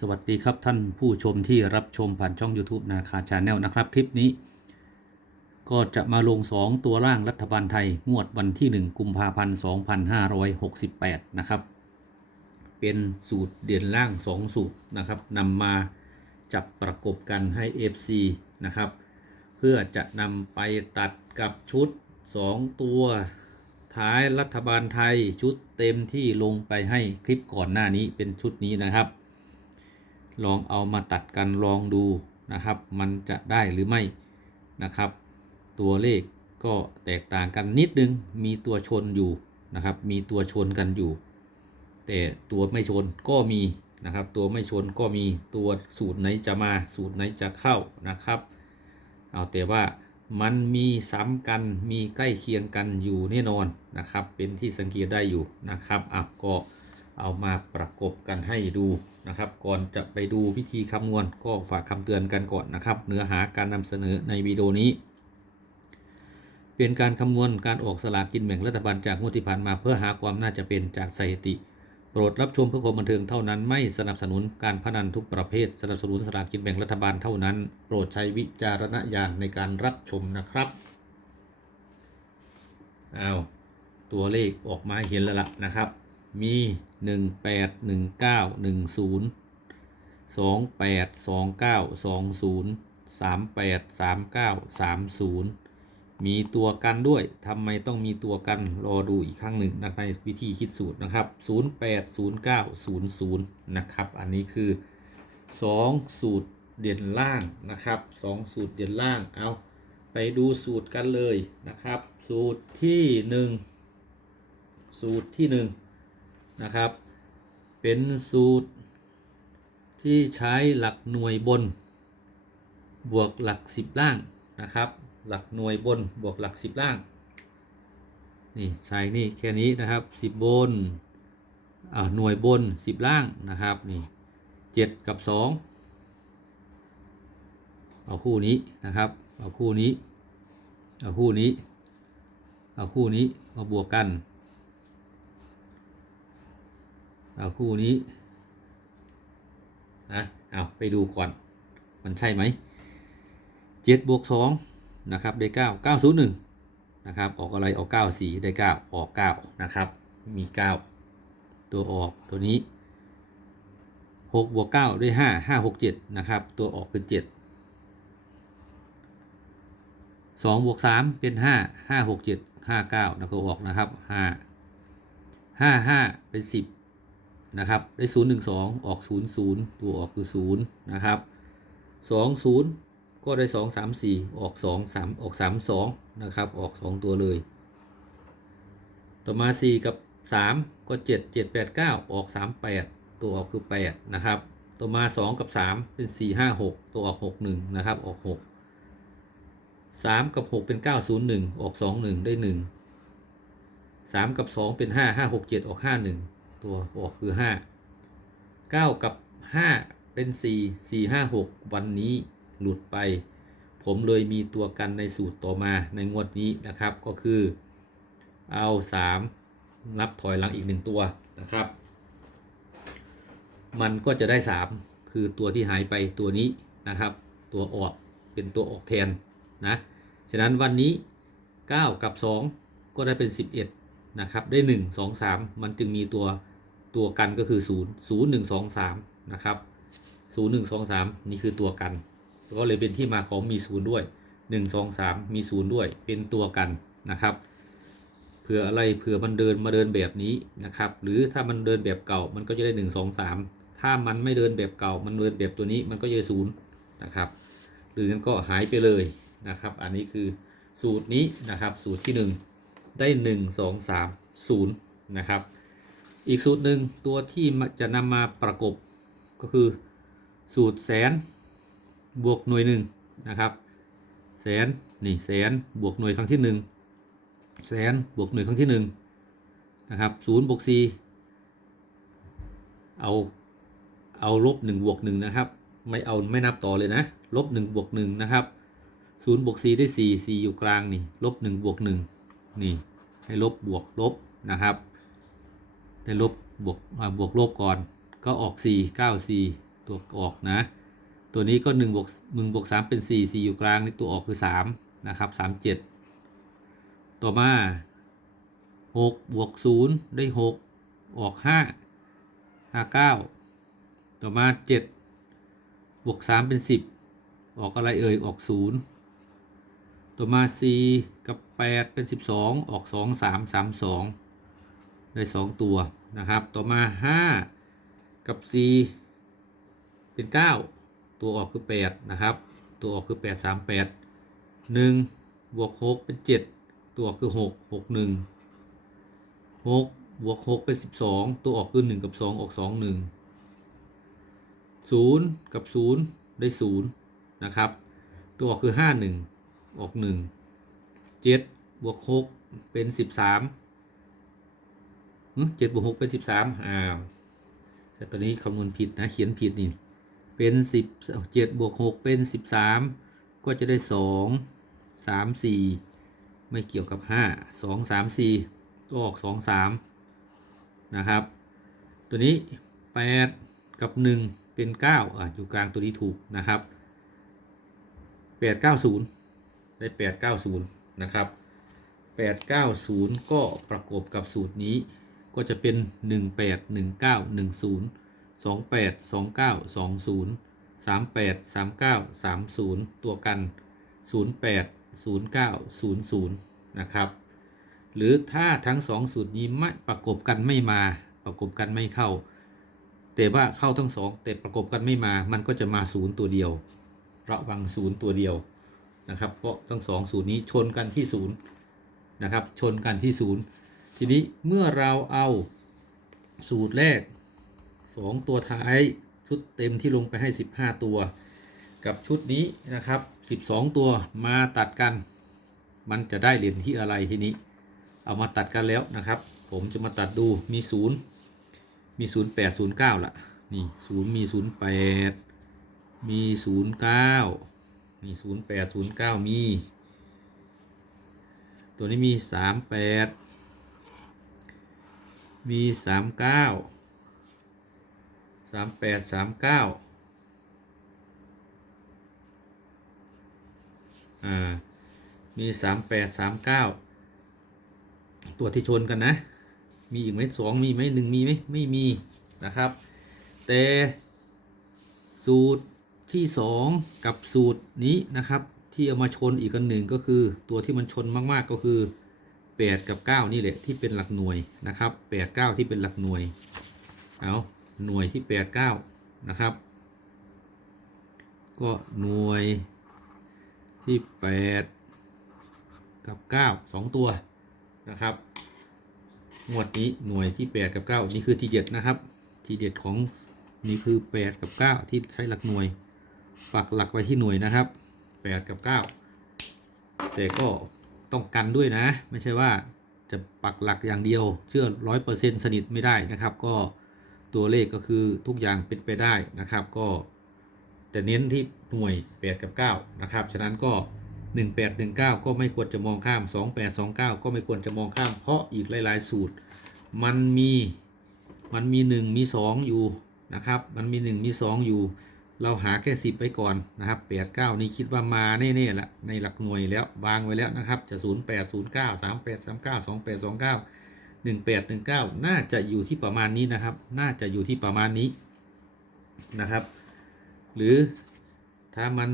สวัสดีครับท่านผู้ชมที่รับชมผ่านช่อง YouTube นาคาชาแนลนะครับ คลิปนี้ ก็จะมาลง 2 ตัวล่างรัฐบาลไทย งวดวันที่ 1 กุมภาพันธ์ 2568 นะครับ เป็นสูตรเด่นล่าง 2 สูตรนะครับนำมาจับประกบกันให้ FC นะครับ เพื่อจะนำไปตัดกับชุด 2 ตัวท้ายรัฐบาลไทยชุดเต็มที่ลงไปให้คลิปก่อนหน้านี้เป็นชุดนี้นะครับ ลองเอามาตัดกันลองดูนะครับ มันจะได้หรือไม่นะครับ ตัวเลขก็แตกต่างกันนิดนึง มีตัวชนอยู่นะครับ มีตัวชนกันอยู่ แต่ตัวไม่ชนก็มีนะครับ ตัวไม่ชนก็มีตัวสูตรไหนจะมาสูตรไหนจะเข้านะครับ เอาแต่ว่ามันมีซ้ำกันมีใกล้เคียงกันอยู่แน่นอนนะครับ เป็นที่สังเกตได้อยู่นะครับอะก็ เอามาประกบกันให้ดูนะครับ ก่อนจะไปดูวิธีคำนวณก็ฝากคำเตือนกันก่อนนะครับ เนื้อหาการนำเสนอในวิดีโอนี้ เป็นการคำนวณการออกสลากกินแบ่งรัฐบาลจากงวดที่ผ่านมาเพื่อหาความน่าจะเป็นจากสถิติ โปรดรับชมเพื่อความบันเทิงเท่านั้นไม่สนับสนุนการพนันทุกประเภทสนับสนุนสลากกินแบ่งรัฐบาลเท่านั้น โปรดใช้วิจารณญาณในการรับชมนะครับเอาตัวเลขออกมาเห็นแล้วล่ะนะครับ มี 1 8 1 9 1 0 2 8 2 9 2 0 3 8 3 9 3 0 มีตัวกันด้วยทำไมต้องมีตัวกันรอดูอีกครั้งหนึ่งในวิธีคิดสูตรนะครับ 080900 นะครับ อันนี้คือ 2 สูตรเด่นล่างนะครับ 2 สูตรเด่นล่างเอาไปดูสูตรกันเลยนะครับ สูตรที่ 1 สูตรที่ 1 นะครับ เป็นสูตร ที่ใช้หลักหน่วยบน บวกหลัก 10 ล่างนะครับ หลักหน่วยบนบวกหลัก 10 ล่าง นี่ใช้นี่แค่นี้นะครับ 10 บนอ่าหน่วยบน 10 ล่างนะครับนี่7กับ 2 เอาคู่นี้นะครับ เอาคู่นี้ เอาคู่นี้ เอาคู่นี้มาบวกกัน เอาคู่นี้นะเอาไปดูก่อน มันใช่ไหมเจ็ดบวกสองนะครับได้เก้าเก้าศูนย์หนึ่งนะครับ ออกอะไรออกเก้าสี่ได้เก้าออกเก้านะครับ มีเก้าตัวออกตัวนี้หกบวกเก้าได้ห้าห้าหกเจ็ดนะครับ ตัวออกคือเจ็ดสองบวกสามเป็นห้าห้าหกเจ็ดห้าเก้านะก็ออกนะครับห้าห้าห้าเป็นสิบ นะครับ ได้ศูนย์หนึ่งสองออกศูนย์ศูนย์ตัวออกคือศูนย์นะครับสองศูนย์ก็ได้สองสามสี่ออกสองสามออกสามสองนะครับ ออกสองตัวเลย ต่อมาสี่กับสามก็เจ็ดเจ็ดแปดเก้าออกสามแปดตัวออกคือแปดนะครับ ต่อมาสองกับสามเป็นสี่ห้าหกตัวออกหกหนึ่งนะครับ ออกหกสามกับหกเป็นเก้าศูนย์หนึ่งออกสองหนึ่งได้หนึ่งสามกับสองเป็นห้าห้าหกเจ็ดออกห้าหนึ่ง ตัวออกคือห้าเก้ากับห้าเป็นสี่สี่ห้าหกวันนี้หลุดไป ผมเลยมีตัวกันในสูตรต่อมาในงวดนี้นะครับก็คือเอาสามนับถอยหลังอีกหนึ่งตัวนะครับ มันก็จะได้สามคือตัวที่หายไปตัวนี้นะครับ ตัวออกเป็นตัวออกแทนนะฉะนั้นวันนี้ 9 กับ 2 ก็ได้เป็น 11นะครับได้ 1 2 3 มันจึงมีตัว ตัวกันก็คือ 0 0 1 2 3 นะครับ 0 1 2 3 นี่คือตัวกัน ก็เลยเป็นที่มาของมี 0 ด้วย 1 2 3 มี 0 ด้วย เป็นตัวกันนะครับเผื่ออะไรเผื่อมันเดินมาเดินแบบนี้นะครับ หรือถ้ามันเดินแบบเก่ามันก็จะได้ 1 2 3 ถ้ามันไม่เดินแบบเก่า มันเดินแบบตัวนี้มันก็จะได้ศูนย์นะครับ หรืองั้นก็หายไปเลยนะครับ อันนี้คือสูตรนี้นะครับ สูตรที่ 1 ได้ 1 2 3 0 นะครับ อีกสูตรหนึ่งตัวที่จะนำมาประกบก็คือสูตรแสนบวกหน่วยหนึ่งนะครับแสนนี่แสนบวกหน่วยครั้งที่หนึ่งแสนบวกหน่วยครั้งที่หนึ่งนะครับศูนย์บวกสี่เอาเอาลบหนึ่งบวกหนึ่งนะครับ ไม่เอาไม่นับต่อเลยนะลบหนึ่งบวกหนึ่งนะครับศูนย์บวกสี่ได้สี่สี่อยู่กลางนี่ลบหนึ่งบวกหนึ่งนี่ให้ลบบวกลบนะครับ ได้ลบบวกบวกลบก่อน ก็ออก4 9 4ตัวออกนะ ตัวนี้ก็1บวก1บวก3เป็น 4 4 อยู่กลางนี่ตัวออกคือ 3 นะครับ 37 ต่อมา 6 บวก 0 ได้ 6 ออก 5 59 ต่อมา 7 บวก 3 เป็น 10 ออกอะไรเอ่ย ออก 0 ต่อมา 4 กับ 8 เป็น 12 ออก 2 3 3 2 ได้ 2 ตัวนะครับ ต่อมา 5 กับ 4 เป็น 9 ตัวออกคือ 8 นะครับ ตัวออกคือ 8 3 8 1บวก6เป็น 7 ตัวออกคือ 6 6 1 6บวก6เป็น 12 ตัวออกคือ 1 กับ 2 ออก 2 1 0 กับ 0 ได้ 0 นะครับ ตัวออกคือ 5 1 ออก 1 7 บวก 6 เป็น 13 เจ็ดบวกหกเป็นสิบสามอ้าวแต่ตอนนี้คำนวณผิดนะ เขียนผิดนี่ เป็นสิบเจ็ดบวกหกเป็นสิบสามก็จะได้สองสามสี่ไม่เกี่ยวกับห้าสองสามสี่ก็ออกสองสามนะครับ ตัวนี้แปดกับหนึ่งเป็นเก้าอะอยู่กลางตัวนี้ถูกนะครับแปดเก้าศูนย์ได้แปดเก้าศูนย์นะครับแปดเก้าศูนย์ก็ประกบกับสูตรนี้ ก็จะเป็น 18 19 10 28 29 20 38 39 30 ตัวกัน 08 09 00 นะครับ หรือถ้าทั้ง 2 สูตรนี้ไม่ประกบกันไม่มา ประกบกันไม่เข้า แต่ว่าเข้าทั้งสองแต่ประกบกันไม่มา มันก็จะมาศูนย์ตัวเดียว ระวังศูนย์ตัวเดียวนะครับ เพราะทั้งสองสูตรนี้ชนกันที่ศูนย์นะครับ ชนกันที่ศูนย์ ทีนี้เมื่อเราเอาสูตรแรก 2 ตัวท้ายชุดเต็มที่ลงไปให้ 15 ตัว กับชุดนี้นะครับ 12 ตัวมาตัดกัน มันจะได้เหรียญที่อะไรทีนี้ เอามาตัดกันแล้วนะครับ ผมจะมาตัดดูมี 0 มี 0 8 0 9ละนี่0มี 0 8 มี 0 9 มี 0 8 0 9 มี ตัวนี้มี 3 8 มีสามเก้าสามแปดสามเก้าอ่า มีสามแปดสามเก้าตัวที่ชนกันนะ มีอีกไหมสองมีไหมหนึ่งมีไหมไม่มีนะครับ แต่สูตรที่สองกับสูตรนี้นะครับ ที่เอามาชนอีกกันหนึ่งก็คือตัวที่มันชนมากๆก็คือ 8 กับ 9 นี่แหละที่เป็นหลักหน่วยนะครับ8 9 ที่เป็นหลักหน่วย เอาหน่วยที่ 8 9 นะครับ ก็หน่วยที่ 8 กับ 9 2 ตัวนะครับงวดนี้หน่วยที่ 8 กับ 9 นี่คือทีเด็ดนะครับ ทีเด็ดของนี่คือ 8 กับ 9 ที่ใช้หลักหน่วย ปักหลักไว้ที่หน่วยนะครับ 8 กับ 9 แต่ก็ ต้องกันด้วยนะ ไม่ใช่ว่าจะปักหลักอย่างเดียว เชื่อร้อยเปอร์เซ็นต์สนิทไม่ได้นะครับ ก็ตัวเลขก็คือทุกอย่างเป็นไปได้นะครับ ก็แต่เน้นที่หน่วย 8 กับ 9 นะครับ ฉะนั้นก็ 1819 ก็ไม่ควรจะมองข้าม 2829 ก็ไม่ควรจะมองข้าม เพราะอีกหลาย ๆ สูตร มันมี มันมี 1 มี 2 อยู่นะครับ มันมี 1 มี 2 อยู่ เราหาแค่สิบไปก่อนนะครับแปดเก้านี่คิดว่ามาแน่ๆละในหลักหน่วยแล้ววางไว้แล้วนะครับ จะศูนย์แปดศูนย์เก้าสามแปดสามเก้าสองแปดสองเก้าหนึ่งแปดหนึ่งเก้าน่าจะอยู่ที่ประมาณนี้นะครับ น่าจะอยู่ที่ประมาณนี้นะครับ หรือถ้ามัน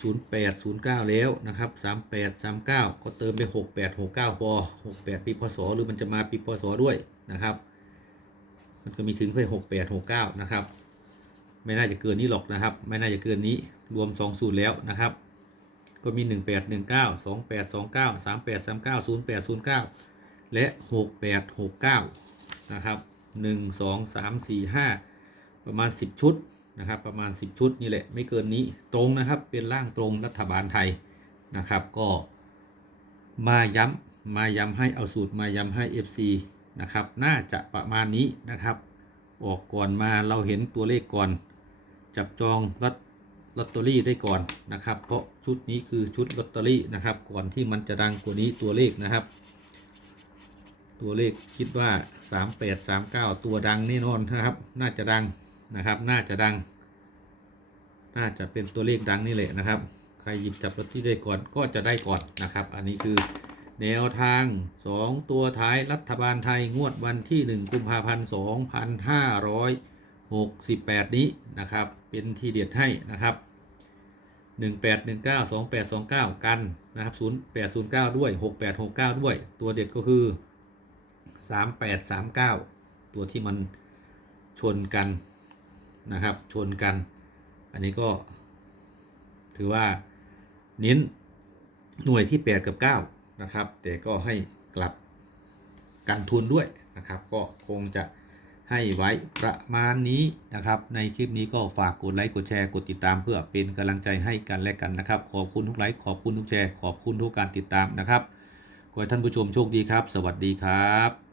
ศูนย์แปดศูนย์เก้าแล้วนะครับสามแปดสามเก้าก็เติมไปหกแปดหกเก้าพอหกแปดปีพศหรือมันจะมาปีพศด้วยนะครับ มันก็มีถึงไปหกแปดหกเก้านะครับ ไม่น่าจะเกินนี้หรอกนะครับ ไม่น่าจะเกินนี้รวม 2 สูตรแล้วนะครับ ก็มี 18 19 28 29 38 39 08 09 และ 68 69 นะครับ 1 2 3 4 5 ประมาณ 10 ชุดนะครับ ประมาณ 10 ชุดนี่แหละ ไม่เกินนี้ตรงนะครับ เป็นร่างตรงรัฐบาลไทยนะครับ ก็มาย้ำมาย้ำให้เอาสูตรมาย้ำให้ FC นะครับ น่าจะประมาณนี้นะครับ ออกก่อนมาเราเห็นตัวเลขก่อน จับจองลอตลอตเตอรี่ได้ก่อนนะครับ เพราะชุดนี้คือชุดลอตเตอรี่นะครับ ก่อนที่มันจะดังกว่านี้ตัวเลขนะครับ ตัวเลขคิดว่า 38 39 ตัวดังแน่นอนนะครับ น่าจะดังนะครับ น่าจะดัง น่าจะเป็นตัวเลขดังนี่แหละนะครับ ใครหยิบจับลอตเตอรี่ได้ก่อนก็จะได้ก่อนนะครับ อันนี้คือแนวทาง 2 ตัวท้ายรัฐบาลไทยงวดวันที่ 1 กุมภาพันธ์ 68 นี้นะครับ เป็นทีเด็ดให้นะครับ 1819 2829 กันนะครับ 0809 ด้วย 6869 ด้วย ตัวเด็ดก็คือ 3839 ตัวที่มันชนกันนะครับ ชนกัน อันนี้ก็ถือว่าเน้นหน่วยที่ 8 กับ 9 นะครับ แต่ก็ให้กลับกันทุนด้วยนะครับ ก็คงจะ ให้ไว้ประมาณนี้นะครับ ในคลิปนี้ก็ฝากกดไลค์กดแชร์กดติดตาม เพื่อเป็นกำลังใจให้กันและกันนะครับ ขอบคุณทุกไลค์ขอบคุณทุกแชร์ขอบคุณทุกการติดตามนะครับขอให้ท่านผู้ชมโชคดีครับ สวัสดีครับ